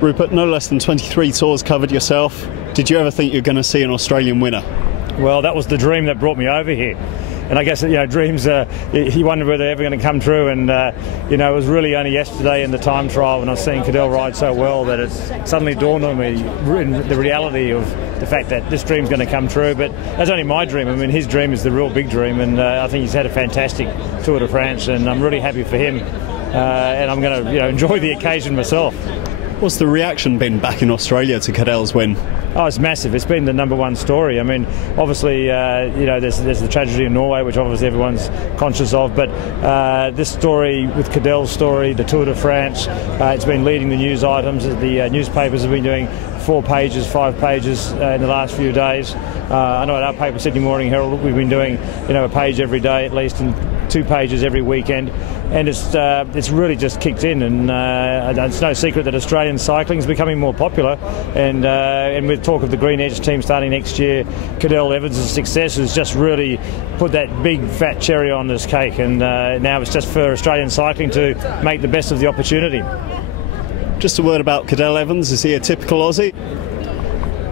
Rupert, no less than 23 tours covered yourself. Did you ever think you're going to see an Australian winner? Well, that was the dream that brought me over here. And I guess, dreams, he wondered whether they're ever going to come true. And, it was really only yesterday in the time trial when I was seeing Cadel ride so well that it suddenly dawned on me the reality of the fact that this dream's going to come true. But that's only my dream. I mean, his dream is the real big dream. And I think he's had a fantastic Tour de France. And I'm really happy for him. And I'm going to enjoy the occasion myself. What's the reaction been back in Australia to Cadel's win? Oh, it's massive. It's been the #1 story. I mean, obviously, there's the tragedy in Norway, which obviously everyone's conscious of. But this story with Cadel's story, the Tour de France, it's been leading the news items. The newspapers have been doing 4 pages, 5 pages in the last few days. I know at our paper, Sydney Morning Herald, we've been doing a page every day at least, and 2 pages every weekend. And it's really just kicked in, and it's no secret that Australian cycling is becoming more popular. And with talk of the Green Edge team starting next year, Cadel Evans' success has just really put that big fat cherry on this cake. And now it's just for Australian cycling to make the best of the opportunity. Just a word about Cadel Evans. Is he a typical Aussie?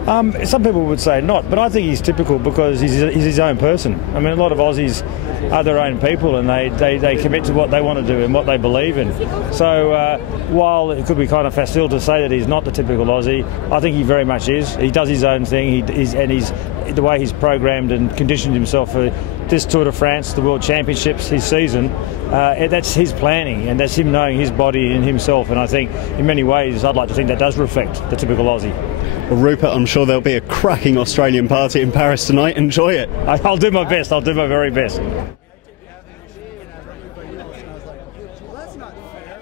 Some people would say not, but I think he's typical because he's his own person. I mean, a lot of Aussies are their own people, and they commit to what they want to do and what they believe in. So while it could be kind of facile to say that he's not the typical Aussie, I think he very much is. He does his own thing, he's the way he's programmed and conditioned himself for this Tour de France, the World Championships, his season. That's his planning, and that's him knowing his body and himself. And I think in many ways I'd like to think that does reflect the typical Aussie. Well, Rupert, I'm sure there'll be a cracking Australian party in Paris tonight. Enjoy it. I'll do my best. I'll do my very best. That's not fair.